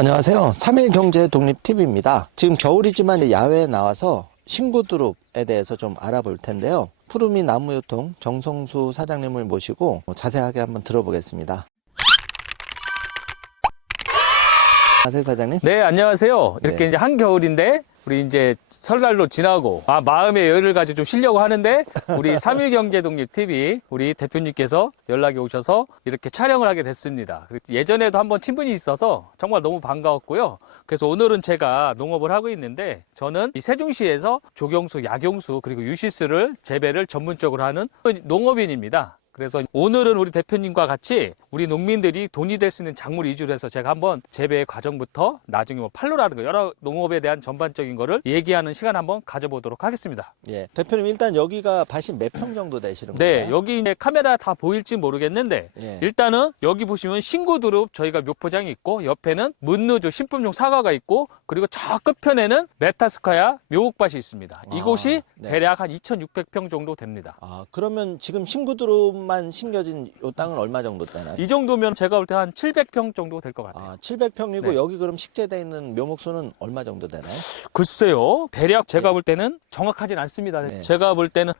안녕하세요. 3일경제 독립TV입니다. 지금 겨울이지만 야외에 나와서 신구두릅에 대해서 좀 알아볼 텐데요. 푸르미 나무유통 정성수 사장님을 모시고 자세하게 한번 들어보겠습니다. 안녕하세요, 사장님. 네, 안녕하세요. 이렇게 네. 이제 한겨울인데 우리 이제 설날로 지나고 마음의 여유를 가지고 좀 쉬려고 하는데 우리 3일경제독립TV 우리 대표님께서 연락이 오셔서 이렇게 촬영을 하게 됐습니다. 예전에도 한번 친분이 있어서 정말 너무 반가웠고요. 그래서 오늘은 제가 농업을 하고 있는데 저는 이 세종시에서 조경수, 약용수 그리고 유시스를 재배를 전문적으로 하는 농업인입니다. 그래서 오늘은 우리 대표님과 같이 우리 농민들이 돈이 될 수 있는 작물 위주로 해서 제가 한번 재배의 과정부터 나중에 뭐 판로라든가 여러 농업에 대한 전반적인 거를 얘기하는 시간 한번 가져보도록 하겠습니다. 예, 대표님 일단 여기가 밭이 몇 평 정도 되시는 네, 건가요? 여기 이제 카메라 다 보일지 모르겠는데 예. 일단은 여기 보시면 신구두릅 저희가 묘포장이 있고 옆에는 문누주 신품종 사과가 있고 그리고 저 끝편에는 메타스카야 묘목밭이 있습니다. 이곳이 네. 대략 한 2,600평 정도 됩니다. 그러면 지금 신구두릅만 심겨진 이 땅은 얼마 정도 되나요? 이 정도면 제가 볼 때 한 700평 정도 될 것 같아요. 700평이고 네. 여기 그럼 식재되어 있는 묘목수는 얼마 정도 되나요? 글쎄요. 대략 제가 네. 볼 때는 정확하진 않습니다. 네. 제가 볼 때는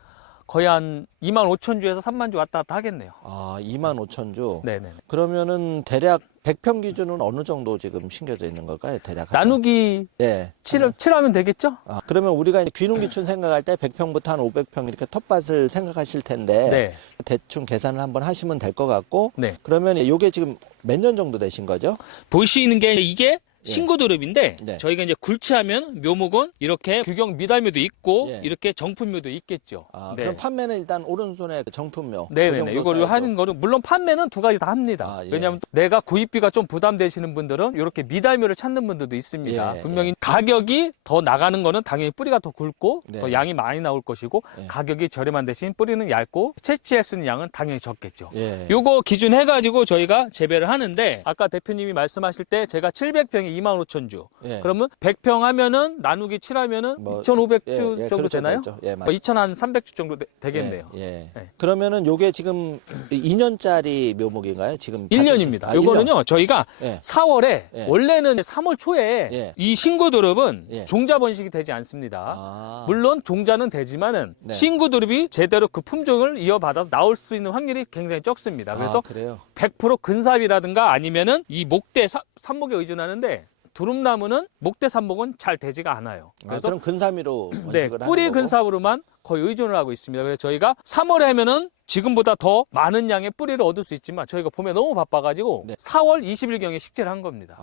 거의 한 25,000주에서 30,000주 왔다 갔다 하겠네요. 25,000주. 네네. 그러면은 대략 100평 기준은 어느 정도 지금 심겨져 있는 걸까요? 대략 나누기 네. 7하면 되겠죠? 그러면 우리가 이제 귀농기촌 생각할 때 100평부터 한 500평 이렇게 텃밭을 생각하실 텐데 네. 대충 계산을 한번 하시면 될 것 같고 네. 그러면 이게 지금 몇 년 정도 되신 거죠? 보시는 게 이게 신구두릅인데 네. 저희가 이제 굴치하면 묘목은 이렇게 규경 미달묘도 있고 예. 이렇게 정품묘도 있겠죠. 네. 그럼 판매는 일단 오른손에 정품묘. 그 네네네. 정도 이걸 사이즈. 하는 거는 물론 판매는 두 가지 다 합니다. 예. 왜냐하면 내가 구입비가 좀 부담되시는 분들은 이렇게 미달묘를 찾는 분들도 있습니다. 예, 분명히 가격이 더 나가는 거는 당연히 뿌리가 더 굵고 네. 더 양이 많이 나올 것이고 예. 가격이 저렴한 대신 뿌리는 얇고 채취할 수 있는 양은 당연히 적겠죠. 예. 요거 기준 해가지고 저희가 재배를 하는데 아까 대표님이 말씀하실 때 제가 700평에 25,000주 예. 그러면 100평 하면은 나누기 7하면은 뭐, 2,500주 정도 그렇죠, 되나요? 그렇죠. 예, 2,300주 정도 되겠네요. 예. 네. 그러면은 요게 지금 2년짜리 묘목인가요? 지금 1년입니다. 아, 요거는요, 1년. 저희가 예. 4월에, 예. 원래는 3월 초에 예. 이 신구두릅은 예. 종자 번식이 되지 않습니다. 물론 종자는 되지만은 네. 신구두릅이 제대로 그 품종을 이어받아서 나올 수 있는 확률이 굉장히 적습니다. 그래서 그래요. 100% 근삽이라든가 아니면은 이 목대 삽목에 의존하는데 두릅나무는 목대 삽목은 잘 되지가 않아요. 그래서 그럼 근사미로 네, 번식을 하는 뿌리 거고? 근삽으로만 거의 의존을 하고 있습니다. 그래서 저희가 3월에 하면은 지금보다 더 많은 양의 뿌리를 얻을 수 있지만 저희가 봄에 너무 바빠가지고 네. 4월 20일경에 식재를 한 겁니다.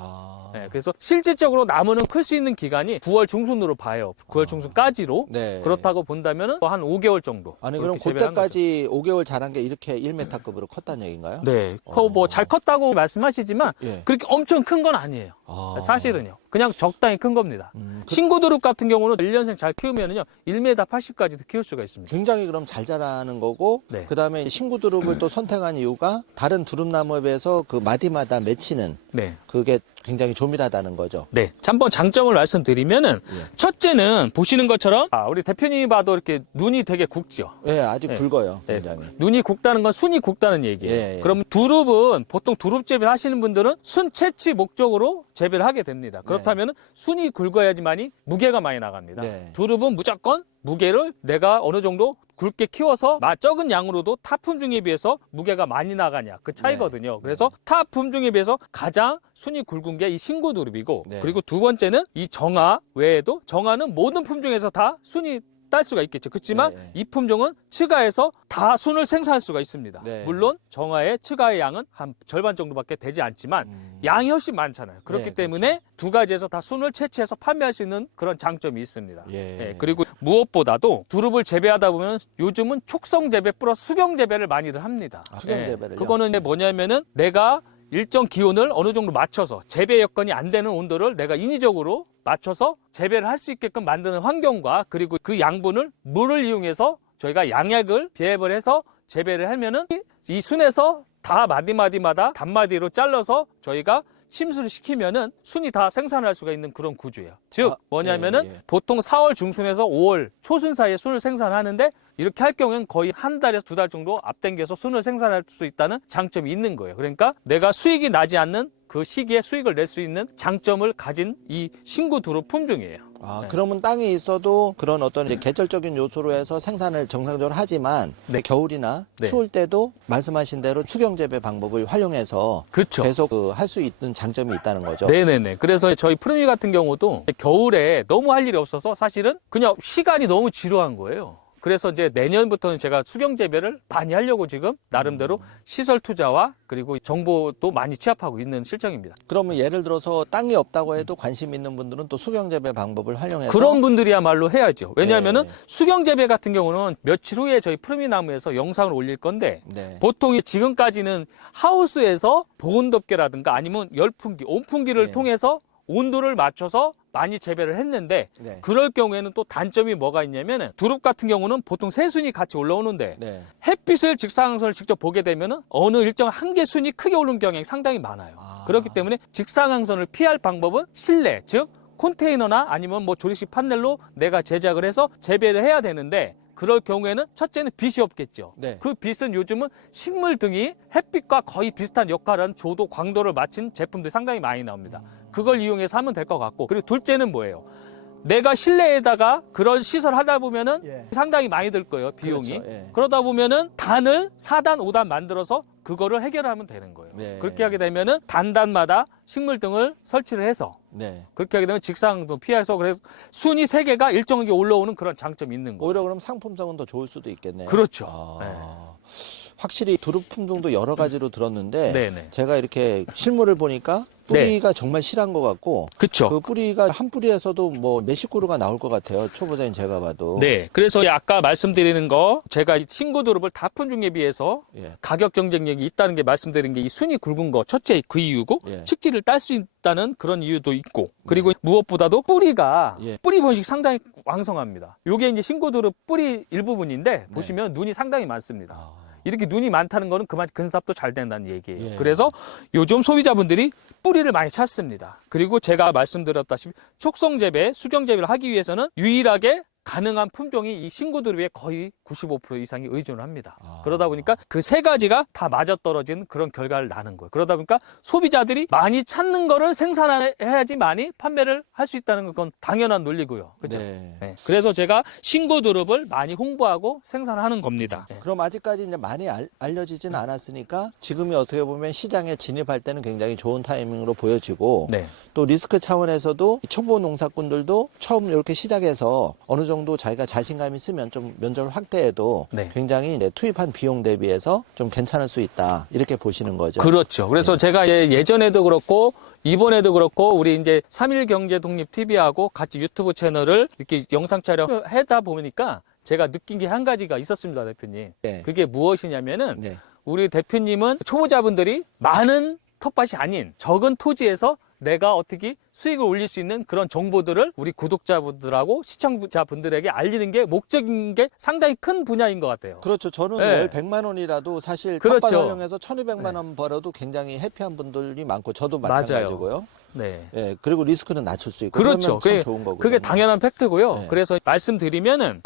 네, 그래서 실질적으로 나무는 클 수 있는 기간이 9월 중순으로 봐요. 9월 중순까지로. 네. 그렇다고 본다면 한 5개월 정도. 아니 그럼 그렇게 재배를 한 거죠. 그때까지 5개월 자란 게 이렇게 1m급으로 컸다는 얘기인가요? 네, 뭐 잘 컸다고 말씀하시지만 예. 그렇게 엄청 큰 건 아니에요. 사실은요. 그냥 적당히 큰 겁니다. 그 신구두릅 같은 경우는 1년생 잘 키우면은요 1m 80까지도 키울 수가 있습니다. 굉장히 그럼 잘 자라는 거고 네. 그다음에 신구두릅을 또 선택한 이유가 다른 두릅나무에 비해서 그 마디마다 맺히는 네. 그게 굉장히 조밀하다는 거죠. 네. 한번 장점을 말씀드리면은 첫째는 보시는 것처럼 우리 대표님이 봐도 이렇게 눈이 되게 굵죠. 예, 아주 네. 굵어요. 네. 굉장히. 눈이 굵다는 건 순이 굵다는 얘기예요. 예, 예. 그럼 두릅은 보통 두릅 재배를 하시는 분들은 순 채취 목적으로 재배를 하게 됩니다. 그렇다면 순이 굵어야지만이 무게가 많이 나갑니다. 네. 두릅은 무조건 무게를 내가 어느 정도 굵게 키워서 적은 양으로도 타 품종에 비해서 무게가 많이 나가냐 그 차이거든요. 그래서 타 품종에 비해서 가장 순이 굵은 게 이 신구두릅이고 네. 그리고 두 번째는 이 정아 외에도 정아는 모든 품종에서 다 순이 딸 수가 있겠죠. 그렇지만 네. 이 품종은 츠가에서 다 순을 생산할 수가 있습니다. 네. 물론 정아의 츠가의 양은 한 절반 정도밖에 되지 않지만 양이 훨씬 많잖아요. 그렇기 네, 때문에 두 가지에서 다 순을 채취해서 판매할 수 있는 그런 장점이 있습니다. 예. 그리고 무엇보다도 두릅을 재배하다 보면 요즘은 촉성 재배 플러스 수경 재배를 많이들 합니다. 수경 재배를요? 그거는 이제 뭐냐면은 내가 일정 기온을 어느 정도 맞춰서 재배 여건이 안 되는 온도를 내가 인위적으로 맞춰서 재배를 할 수 있게끔 만드는 환경과 그리고 그 양분을 물을 이용해서 저희가 양약을 배합을 해서 재배를 하면은 이 순에서 다 마디마디마다 단마디로 잘라서 저희가 침수를 시키면은 순이 다 생산할 수가 있는 그런 구조예요. 즉 뭐냐면은 보통 4월 중순에서 5월 초순 사이에 순을 생산하는데 이렇게 할 경우에는 거의 한 달에서 두 달 정도 앞당겨서 순을 생산할 수 있다는 장점이 있는 거예요. 그러니까 내가 수익이 나지 않는 그 시기에 수익을 낼 수 있는 장점을 가진 이 신구 두릅 품종이에요. 아, 네. 그러면 땅에 있어도 그런 어떤 이제 계절적인 요소로 해서 생산을 정상적으로 하지만 네. 겨울이나 네. 추울 때도 말씀하신 대로 수경 재배 방법을 활용해서 그렇죠. 계속 할 수 있는 장점이 있다는 거죠. 네네네. 그래서 저희 푸르미 같은 경우도 겨울에 너무 할 일이 없어서 사실은 그냥 시간이 너무 지루한 거예요. 그래서 이제 내년부터는 제가 수경 재배를 많이 하려고 지금 나름대로 시설 투자와 그리고 정보도 많이 취합하고 있는 실정입니다. 그러면 예를 들어서 땅이 없다고 해도 관심 있는 분들은 또 수경 재배 방법을 활용해서 그런 분들이야말로 해야죠. 왜냐하면은 네. 수경 재배 같은 경우는 며칠 후에 저희 푸르미 나무에서 영상을 올릴 건데 네. 보통 지금까지는 하우스에서 보온 덮개라든가 아니면 열풍기, 온풍기를 네. 통해서 온도를 맞춰서 많이 재배를 했는데 네. 그럴 경우에는 또 단점이 뭐가 있냐면은 두릅 같은 경우는 보통 세 순이 같이 올라오는데 네. 햇빛을 직사광선을 직접 보게 되면은 어느 일정 한개 순이 크게 오르는 경향이 상당히 많아요. 아. 그렇기 때문에 직사광선을 피할 방법은 실내, 즉 컨테이너나 아니면 뭐 조립식 판넬로 내가 제작을 해서 재배를 해야 되는데 그럴 경우에는 첫째는 빛이 없겠죠. 네. 그 빛은 요즘은 식물 등이 햇빛과 거의 비슷한 역할을 하는 조도, 광도를 마친 제품들이 상당히 많이 나옵니다. 그걸 이용해서 하면 될 것 같고, 그리고 둘째는 뭐예요? 내가 실내에다가 그런 시설 하다 보면은 예. 상당히 많이 들 거예요, 비용이. 그렇죠. 예. 그러다 보면은 단을 4단, 5단 만들어서 그거를 해결하면 되는 거예요. 네. 그렇게 하게 되면은 단단마다 식물 등을 설치를 해서 네. 그렇게 하게 되면 직사광도 피해서 그래서 순이 3개가 일정하게 올라오는 그런 장점이 있는 거예요. 오히려 그럼 상품성은 더 좋을 수도 있겠네요. 그렇죠. 아, 확실히 두릅 품종도 여러 가지로 들었는데 네네. 제가 이렇게 실물을 보니까 뿌리가 정말 실한 것 같고 그쵸. 그 뿌리가 한 뿌리에서도 뭐 몇십 그루가 나올 것 같아요. 초보자인 제가 봐도. 네. 그래서 아까 말씀드리는 거 제가 이 신구 두릅을 다 품종에 비해서 예. 가격 경쟁력이 있다는 게 말씀드린 게 이 순이 굵은 거 첫째 그 이유고 예. 측지를 딸 수 있다는 그런 이유도 있고 그리고 무엇보다도 뿌리가 예. 뿌리 번식 상당히 왕성합니다. 요게 이제 신구 두릅 뿌리 일부분인데 보시면 눈이 상당히 많습니다. 아, 이렇게 눈이 많다는 거는 그만 근삽도 잘 된다는 얘기예요. 예. 그래서 요즘 소비자분들이 뿌리를 많이 찾습니다. 그리고 제가 말씀드렸다시피 촉성 재배, 수경 재배를 하기 위해서는 유일하게 가능한 품종이 이 신구 두릅에 거의 95% 이상이 의존을 합니다. 아. 그러다 보니까 그 세 가지가 다 맞아떨어진 그런 결과를 나는 거예요. 그러다 보니까 소비자들이 많이 찾는 거를 생산해야지 많이 판매를 할 수 있다는 건 당연한 논리고요. 그렇죠? 네. 네. 그래서 제가 신구 두릅을 많이 홍보하고 생산하는 겁니다. 네. 그럼 아직까지 이제 많이 알려지진 않았으니까 지금이 어떻게 보면 시장에 진입할 때는 굉장히 좋은 타이밍으로 보여지고 네. 또 리스크 차원에서도 초보 농사꾼들도 처음 이렇게 시작해서 어느 정도 자기가 자신감 있으면 좀 면적을 확대해도 네. 굉장히 이제 투입한 비용 대비해서 좀 괜찮을 수 있다 이렇게 보시는 거죠. 그렇죠. 그래서 제가 예전에도 그렇고 이번에도 그렇고 우리 이제 3일 경제 독립 TV하고 같이 유튜브 채널을 이렇게 영상 촬영하다 보니까 제가 느낀 게 한 가지가 있었습니다, 대표님. 네. 그게 무엇이냐면은 네. 우리 대표님은 초보자분들이 많은 텃밭이 아닌 적은 토지에서 내가 어떻게 수익을 올릴 수 있는 그런 정보들을 우리 구독자분들하고 시청자분들에게 알리는 게 목적인 게 상당히 큰 분야인 것 같아요. 그렇죠. 저는 네. 월 100만 원이라도 사실 그렇죠. 텃밭 활용해서 1200만 원 벌어도 굉장히 해피한 분들이 많고 저도 마찬가지고요. 네. 예, 그리고 리스크는 낮출 수 있고 그렇죠. 그러면 참 좋은 거고요. 그게 당연한 팩트고요. 네. 그래서 말씀드리면은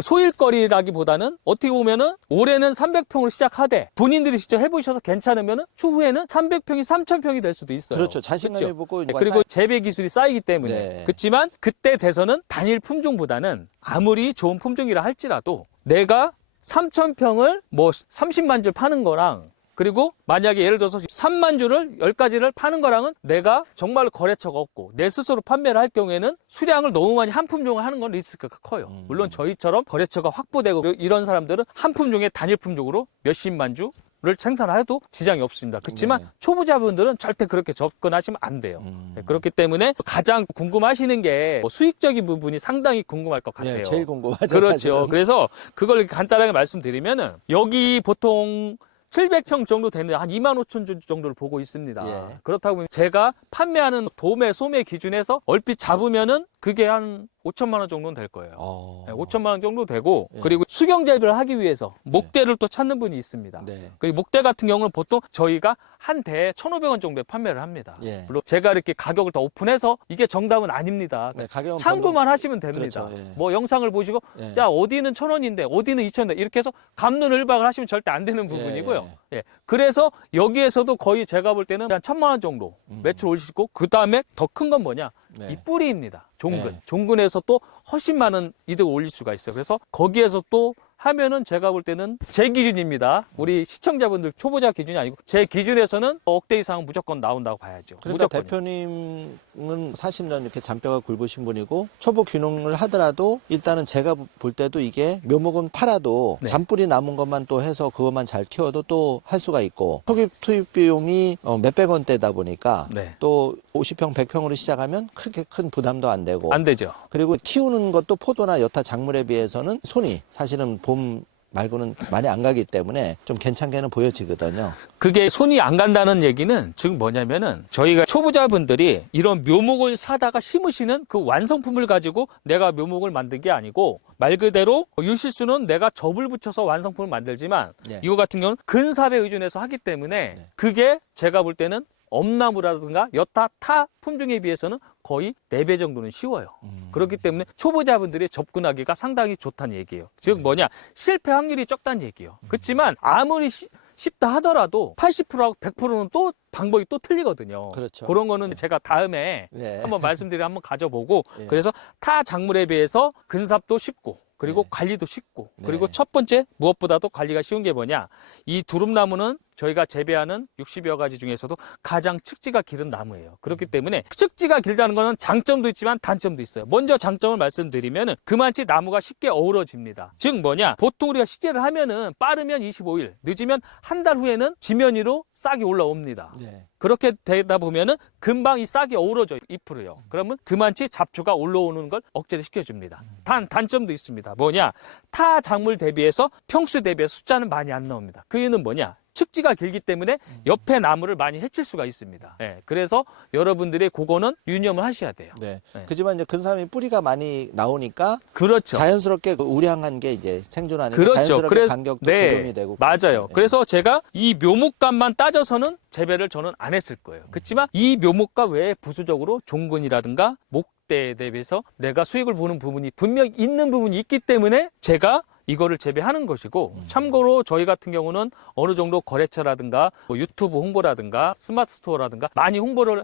소일거리라기보다는 어떻게 보면은 올해는 300평으로 시작하되 본인들이 직접 해보셔서 괜찮으면은 추후에는 300평이 3000평이 될 수도 있어요. 그렇죠. 자신감이 그렇죠? 붙고 네, 그리고 재배 기술이 쌓이기 때문에 네. 그렇지만 그때 돼서는 단일 품종보다는 아무리 좋은 품종이라 할지라도 내가 3000평을 뭐 30만 줄 파는 거랑 그리고 만약에 예를 들어서 3만 줄을 10가지를 파는 거랑은 내가 정말 거래처가 없고 내 스스로 판매를 할 경우에는 수량을 너무 많이 한 품종을 하는 건 리스크가 커요. 물론 저희처럼 거래처가 확보되고 이런 사람들은 한 품종의 단일 품종으로 몇십만 주를 생산해도 지장이 없습니다. 그렇지만 네. 초보자분들은 절대 그렇게 접근하시면 안 돼요. 네, 그렇기 때문에 가장 궁금하시는 게뭐 수익적인 부분이 상당히 궁금할 것 같아요. 예, 제일 궁금하죠. 그렇죠. 사실은. 그래서 그걸 간단하게 말씀드리면은 여기 보통 700평 정도 되는 한 2만 5천 주 정도를 보고 있습니다. 예. 그렇다고 보면 제가 판매하는 도매, 소매 기준에서 얼핏 잡으면은 그게 한 5천만 원 정도는 될 거예요. 어. 네, 5천만 원 정도 되고 예. 그리고 수경 재배를 하기 위해서 목대를 또 찾는 분이 있습니다. 네. 그리고 목대 같은 경우는 보통 저희가 한 대에 1,500원 정도에 판매를 합니다. 예. 물론 제가 이렇게 가격을 더 오픈해서 이게 정답은 아닙니다. 네, 가격은 참고만 하시면 됩니다. 그렇죠, 예. 뭐 영상을 보시고 예. 야 어디는 1,000원인데 어디는 2,000원 이렇게 해서 갑론을박을 하시면 절대 안 되는 부분이고요. 예. 그래서 여기에서도 거의 제가 볼 때는 한 1,000만 원 정도 매출 올리시고 그 다음에 더 큰 건 뭐냐? 네. 이 뿌리입니다. 종근. 네. 종근에서 또 훨씬 많은 이득을 올릴 수가 있어요. 그래서 거기에서 또 하면은 제가 볼 때는 제 기준입니다. 우리 시청자분들 초보자 기준이 아니고 제 기준에서는 억대 이상은 무조건 나온다고 봐야죠. 그러니까 무조건요. 대표님은 40년 이렇게 잔뼈가 굵으신 분이고 초보 귀농을 하더라도 일단은 제가 볼 때도 이게 묘목은 팔아도 네. 잔뿌리 남은 것만 또 해서 그것만 잘 키워도 또 할 수가 있고 초기 투입 비용이 몇백 원대다 보니까 네. 또 50평, 100평으로 시작하면 그렇게 큰 부담도 안 되고 안 되죠. 그리고 키우는 것도 포도나 여타 작물에 비해서는 손이 사실은 봄 말고는 많이 안 가기 때문에 좀 괜찮게는 보여지거든요. 그게 손이 안 간다는 얘기는 즉 뭐냐면은 저희가 초보자분들이 이런 묘목을 사다가 심으시는 그 완성품을 가지고 내가 묘목을 만든 게 아니고 말 그대로 유실수는 내가 접을 붙여서 완성품을 만들지만 네. 이거 같은 경우는 근삽에 의존해서 하기 때문에 네. 그게 제가 볼 때는 엄나무라든가 여타 타 품종에 비해서는 거의 4배 정도는 쉬워요. 그렇기 때문에 초보자분들이 접근하기가 상당히 좋다는 얘기예요. 즉 뭐냐 실패 확률이 적다는 얘기예요. 그렇지만 아무리 쉽다 하더라도 80%하고 100%는 또 방법이 또 틀리거든요. 그렇죠. 그런 거는 제가 다음에 네. 한번 말씀드리고 한번 가져보고 예. 그래서 타 작물에 비해서 근삽도 쉽고 그리고 네. 관리도 쉽고 네. 그리고 첫 번째 무엇보다도 관리가 쉬운 게 뭐냐 이 두릅나무는 저희가 재배하는 60여 가지 중에서도 가장 측지가 길은 나무예요. 그렇기 때문에 측지가 길다는 거는 장점도 있지만 단점도 있어요. 먼저 장점을 말씀드리면 그만치 나무가 쉽게 어우러집니다. 즉 뭐냐 보통 우리가 식재를 하면은 빠르면 25일 늦으면 한 달 후에는 지면 위로 싹이 올라옵니다. 네. 그렇게 되다 보면은 금방 이 싹이 어우러져요. 잎으로요. 그러면 그만치 잡초가 올라오는 걸 억제를 시켜줍니다. 단점도 있습니다. 뭐냐 타 작물 대비해서 평수 대비해서 숫자는 많이 안 나옵니다. 그 이유는 뭐냐 측지가 길기 때문에 옆에 나무를 많이 해칠 수가 있습니다. 예, 그래서 여러분들이 그거는 유념을 하셔야 돼요. 네. 네. 그지만 이제 근삼이 뿌리가 많이 나오니까 그렇죠. 자연스럽게 그 우량한 게 이제 생존하는 그렇죠. 자연스럽게 그래서- 간격도 네, 조정이 되고 맞아요. 네. 그래서 제가 이 묘목값만 따져서는 재배를 저는 안 했을 거예요. 그렇지만 이 묘목값 외에 부수적으로 종근이라든가 목대에 대비해서 내가 수익을 보는 부분이 분명히 있는 부분이 있기 때문에 제가 이거를 재배하는 것이고 참고로 저희 같은 경우는 어느 정도 거래처라든가 뭐 유튜브 홍보라든가 스마트 스토어라든가 많이 홍보를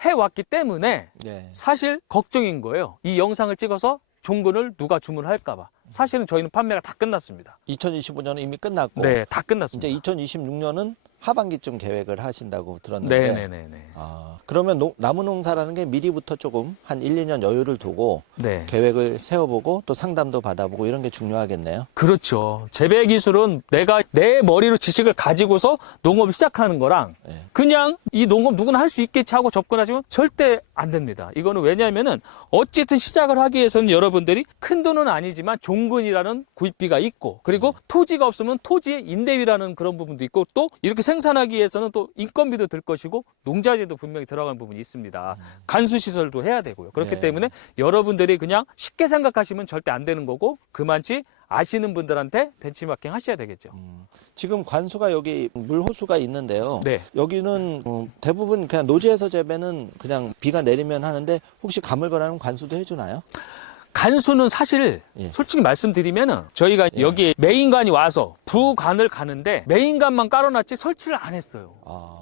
해왔기 때문에 네. 사실 걱정인 거예요. 이 영상을 찍어서 종근을 누가 주문할까봐. 사실은 저희는 판매가 다 끝났습니다. 2025년은 이미 끝났고 네, 다 이제 끝났습니다. 2026년은 하반기쯤 계획을 하신다고 들었는데 네네네네. 그러면 나무 농사라는 게 미리부터 조금 한 1, 2년 여유를 두고 네. 계획을 세워보고 또 상담도 받아보고 이런 게 중요하겠네요. 그렇죠. 재배 기술은 내가 내 머리로 지식을 가지고서 농업을 시작하는 거랑 네. 그냥 이 농업 누구나 할 수 있겠지 하고 접근하시면 절대 안 됩니다. 이거는 왜냐하면은 어쨌든 시작을 하기 위해서는 여러분들이 큰 돈은 아니지만 종근이라는 구입비가 있고 그리고 토지가 없으면 토지의 임대비라는 그런 부분도 있고 또 이렇게 생산하기 위해서는 또 인건비도 들 것이고 농자재도 분명히 들어가는 부분이 있습니다. 간수시설도 해야 되고요. 그렇기 네. 때문에 여러분들이 그냥 쉽게 생각하시면 절대 안 되는 거고 그만치 아시는 분들한테 벤치마킹 하셔야 되겠죠. 지금 관수가 여기 물호수가 있는데요. 네. 여기는 대부분 그냥 노지에서 재배는 그냥 비가 내리면 하는데 혹시 가물거라는 관수도 해주나요? 간수는 사실 예. 솔직히 말씀드리면은 저희가 예. 여기 메인관이 와서 부관을 가는데 메인관만 깔아놨지 설치를 안 했어요.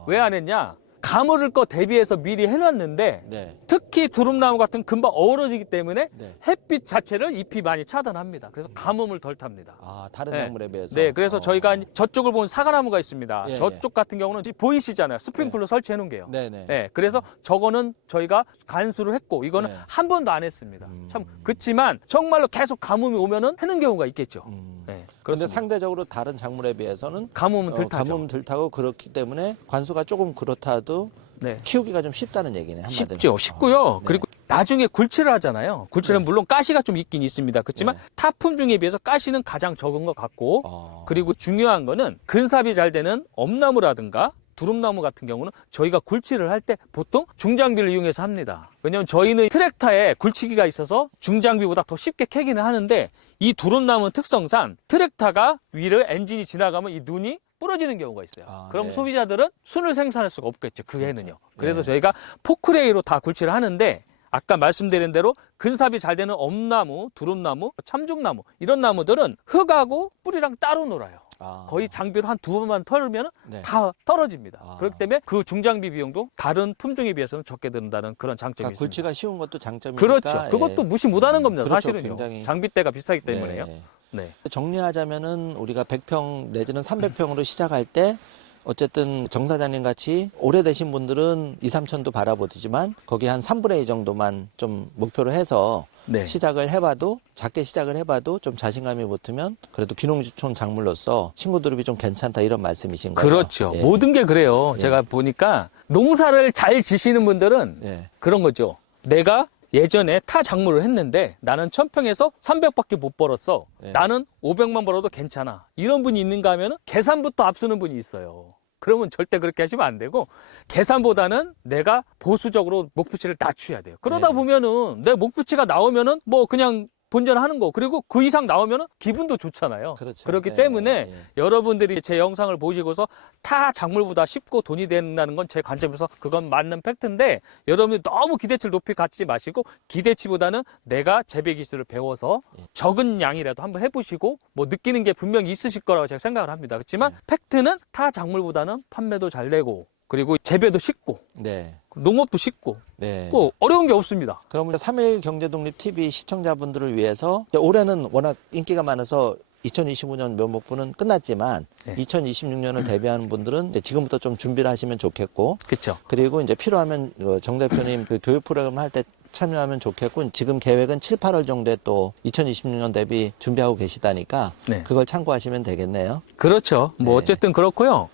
왜 안 했냐? 가물을 거 대비해서 미리 해놨는데 네. 특히 두릅나무 같은 금방 어우러지기 때문에 네. 햇빛 자체를 잎이 많이 차단합니다. 그래서 가뭄을 덜 탑니다. 다른 네. 작물에 비해서. 네, 그래서 저희가 저쪽을 보면 사과나무가 있습니다. 예, 저쪽 같은 경우는 보이시잖아요. 스프링클러 설치해 놓은 게요. 네네. 네, 그래서 저거는 저희가 간수를 했고 이거는 네. 한 번도 안 했습니다. 참 그렇지만 정말로 계속 가뭄이 오면은 하는 경우가 있겠죠. 네, 그런데 그렇습니다. 상대적으로 다른 작물에 비해서는 가뭄은 덜 타죠. 가뭄 덜 타고 그렇기 때문에 관수가 조금 그렇다도 네. 키우기가 좀 쉽다는 얘기네. 한마디로. 쉽죠. 쉽고요. 네. 그리고 나중에 굴치를 하잖아요. 굴치는 네. 물론 가시가 좀 있긴 있습니다. 그렇지만 네. 타품 중에 비해서 가시는 가장 적은 것 같고 어. 그리고 중요한 거는 근삽이 잘 되는 엄나무라든가 두릅나무 같은 경우는 저희가 굴치를 할 때 보통 중장비를 이용해서 합니다. 왜냐하면 저희는 트랙터에 굴치기가 있어서 중장비보다 더 쉽게 캐기는 하는데 이 두릅나무 특성상 트랙터가 위를 엔진이 지나가면 이 눈이 부러지는 경우가 있어요. 그럼 네. 소비자들은 순을 생산할 수가 없겠죠. 그 해는요. 그렇죠. 그래서 네. 저희가 포크레이로 다 굴치를 하는데 아까 말씀드린 대로 근삽이 잘 되는 엄나무, 두릅나무, 참중나무 이런 나무들은 흙하고 뿌리랑 따로 놀아요. 거의 장비로 한 2번만 털면 네. 다 떨어집니다. 아. 그렇기 때문에 그 중장비 비용도 다른 품종에 비해서는 적게 든다는 그런 장점이 그러니까 있습니다. 굴치가 쉬운 것도 장점이니까. 그렇죠. 그것도 무시 못하는 겁니다. 그렇죠. 사실은요. 굉장히. 장비대가 비싸기 때문에요. 네. 네. 정리하자면은 우리가 100평 내지는 300평으로 시작할 때 어쨌든 정 사장님 같이 오래되신 분들은 2, 3천도 바라보지만 거기 한 3분의 2 정도만 좀 목표로 해서 네. 시작을 해봐도 작게 시작을 해봐도 좀 자신감이 붙으면 그래도 귀농지촌 작물로서 친구들이 좀 괜찮다 이런 말씀이신 거죠. 그렇죠. 예. 모든 게 그래요. 예. 제가 보니까 농사를 잘 지시는 분들은 예. 그런 거죠. 내가 예전에 타 작물을 했는데 나는 1000평에서 300밖에 못 벌었어. 예. 나는 500만 벌어도 괜찮아. 이런 분이 있는가 하면 계산부터 앞서는 분이 있어요. 그러면 절대 그렇게 하시면 안 되고 계산보다는 내가 보수적으로 목표치를 낮춰야 돼요. 그러다 네. 보면은 내 목표치가 나오면은 뭐 그냥 본전하는 거 그리고 그 이상 나오면은 기분도 좋잖아요. 그렇죠. 그렇기 예, 때문에 예. 여러분들이 제 영상을 보시고서 타 작물보다 쉽고 돈이 된다는 건 제 관점에서 그건 맞는 팩트인데 여러분들이 너무 기대치를 높이 갖지 마시고 기대치보다는 내가 재배 기술을 배워서 예. 적은 양이라도 한번 해보시고 뭐 느끼는 게 분명히 있으실 거라고 제가 생각을 합니다. 그렇지만 네. 팩트는 타 작물보다는 판매도 잘 되고 그리고 재배도 쉽고 네. 농업도 쉽고 네. 뭐 어려운 게 없습니다. 그러면 3일 경제독립 TV 시청자분들을 위해서 올해는 워낙 인기가 많아서 2025년 묘목부는 끝났지만 네. 2026년을 대비하는 분들은 이제 지금부터 좀 준비를 하시면 좋겠고 그렇죠. 그리고 이제 필요하면 정 대표님 그 교육 프로그램 할 때 참여하면 좋겠고 지금 계획은 7, 8월 정도에 또 2026년 대비 준비하고 계시다니까 네. 그걸 참고하시면 되겠네요. 그렇죠. 뭐 네. 어쨌든 그렇고요.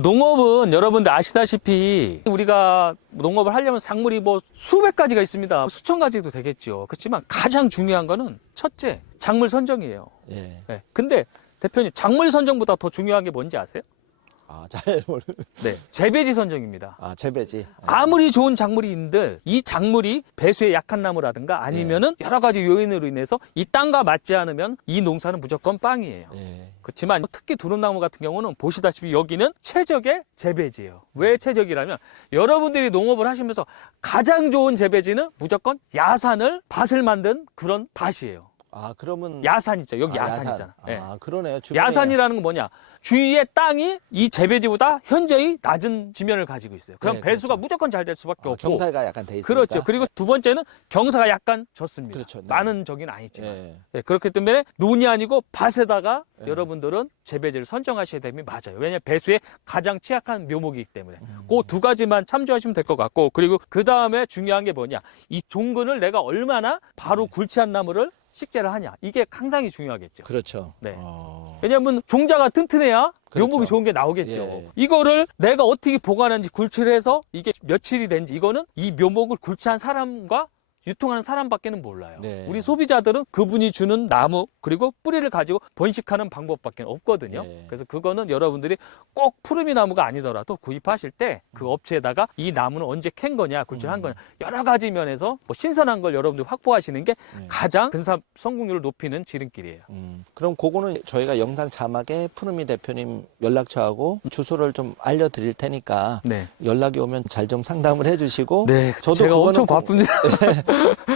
농업은 여러분들 아시다시피 우리가 농업을 하려면 작물이 뭐 수백 가지가 있습니다. 수천 가지도 되겠죠. 그렇지만 가장 중요한 거는 첫째, 작물 선정이에요. 예. 네. 근데 대표님, 작물 선정보다 더 중요한 게 뭔지 아세요? 아, 잘 모르. 네. 재배지 선정입니다. 아, 재배지. 아무리 좋은 작물인들 이 작물이 배수에 약한 나무라든가 아니면은 여러 가지 요인으로 인해서 이 땅과 맞지 않으면 이 농사는 무조건 빵이에요. 예. 그렇지만 특히 두릅나무 같은 경우는 보시다시피 여기는 최적의 재배지예요. 왜 최적이라면 여러분들이 농업을 하시면서 가장 좋은 재배지는 무조건 야산을 밭을 만든 그런 밭이에요. 아, 그러면 야산 있죠. 여기 아, 야산이잖아. 야산. 예. 아, 그러네요. 주변에. 야산이라는 건 뭐냐? 주위의 땅이 이 재배지보다 현저히 낮은 지면을 가지고 있어요. 그럼 네, 배수가 그렇죠. 무조건 잘 될 수밖에 아, 없고. 경사가 약간 돼 있으니까. 그렇죠. 그리고 두 번째는 경사가 약간 졌습니다. 그렇죠. 네. 많은 적은 아니지만. 예. 네, 그렇기 때문에 논이 아니고 밭에다가 네. 여러분들은 재배지를 선정하셔야 되면 맞아요. 왜냐하면 배수에 가장 취약한 묘목이기 때문에. 음. 그 두 가지만 참조하시면 될 것 같고, 그리고 그 다음에 중요한 게 뭐냐? 이 종근을 내가 얼마나 바로 네. 굴치한 나무를 식재를 하냐? 이게 상당히 중요하겠죠. 그렇죠. 네. 어. 왜냐하면 종자가 튼튼해야 그렇죠. 묘목이 좋은 게 나오겠죠. 예. 이거를 내가 어떻게 보관하는지 굴치를 해서 이게 며칠이 된지 이거는 이 묘목을 굴치한 사람과 유통하는 사람밖에는 몰라요. 네. 우리 소비자들은 그분이 주는 나무 그리고 뿌리를 가지고 번식하는 방법밖에 없거든요. 네. 그래서 그거는 여러분들이 꼭 푸르미 나무가 아니더라도 구입하실 때 그 업체에다가 이 나무는 언제 캔 거냐, 굴절한 거냐 여러 가지 면에서 뭐 신선한 걸 여러분들이 확보하시는 게 네. 가장 근삽 성공률을 높이는 지름길이에요. 그럼 그거는 저희가 영상 자막에 푸르미 대표님 연락처하고 주소를 좀 알려드릴 테니까 네. 연락이 오면 잘 좀 상담을 해주시고 네, 저도 제가 그거는 엄청 바쁩니다.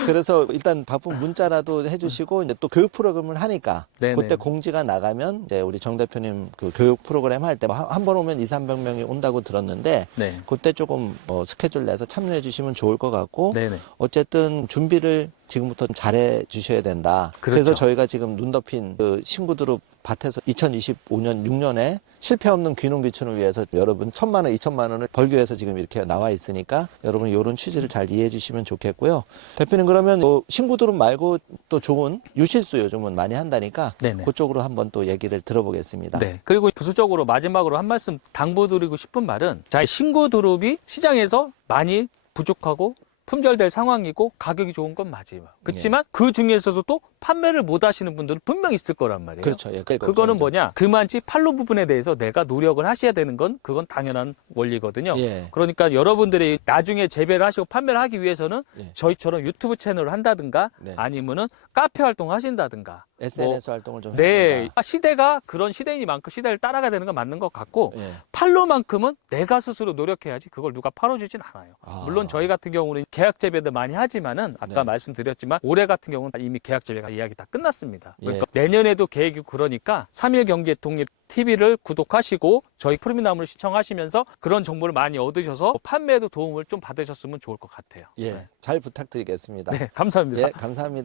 그래서 일단 바쁜 문자라도 해주시고 이제 또 교육 프로그램을 하니까 네네. 그때 공지가 나가면 이제 우리 정 대표님 그 교육 프로그램 할 때 한 번 오면 2, 300명이 온다고 들었는데 네. 그때 조금 뭐 스케줄 내서 참여해 주시면 좋을 것 같고 네네. 어쨌든 준비를 지금부터 잘해 주셔야 된다. 그렇죠. 그래서 저희가 지금 눈 덮인 그 신구드룹 밭에서 2025년 6년에 실패 없는 귀농귀촌을 위해서 여러분 1,000만 원, 2,000만 원을 벌기 위해서 지금 이렇게 나와 있으니까 여러분 이런 취지를 잘 이해해 주시면 좋겠고요. 대표님 그러면 신구드룹 말고 또 좋은 유실수 요즘은 많이 한다니까 네네. 그쪽으로 한번 또 얘기를 들어보겠습니다. 네. 그리고 부수적으로 마지막으로 한 말씀 당부드리고 싶은 말은 자, 신구 드롭이 시장에서 많이 부족하고 품절될 상황이고 가격이 좋은 건 맞아요. 그렇지만 그 중에서도 또 판매를 못 하시는 분들은 분명히 있을 거란 말이에요. 그렇죠. 예, 그거는 뭐냐? 그만치 판로 부분에 대해서 내가 노력을 하셔야 되는 건 그건 당연한 원리거든요. 예. 그러니까 여러분들이 나중에 재배를 하시고 판매를 하기 위해서는 예. 저희처럼 유튜브 채널을 한다든가 네. 아니면은 카페 활동을 하신다든가 SNS 활동을 좀 네, 해야 시대가 그런 시대이니만큼 시대를 따라가야 되는 건 맞는 것 같고 예. 팔로만큼은 내가 스스로 노력해야지 그걸 누가 팔아주진 않아요. 아. 물론 저희 같은 경우는 계약 재배도 많이 하지만은 아까 네. 말씀드렸지만 올해 같은 경우는 이미 계약 재배가 이야기 다 끝났습니다. 예. 그러니까 내년에도 계획이 그러니까 3일 경제 독립 TV를 구독하시고 저희 푸르미나무를 시청하시면서 그런 정보를 많이 얻으셔서 판매에도 도움을 좀 받으셨으면 좋을 것 같아요. 예. 잘 부탁드리겠습니다. 네, 감사합니다. 예, 감사합니다.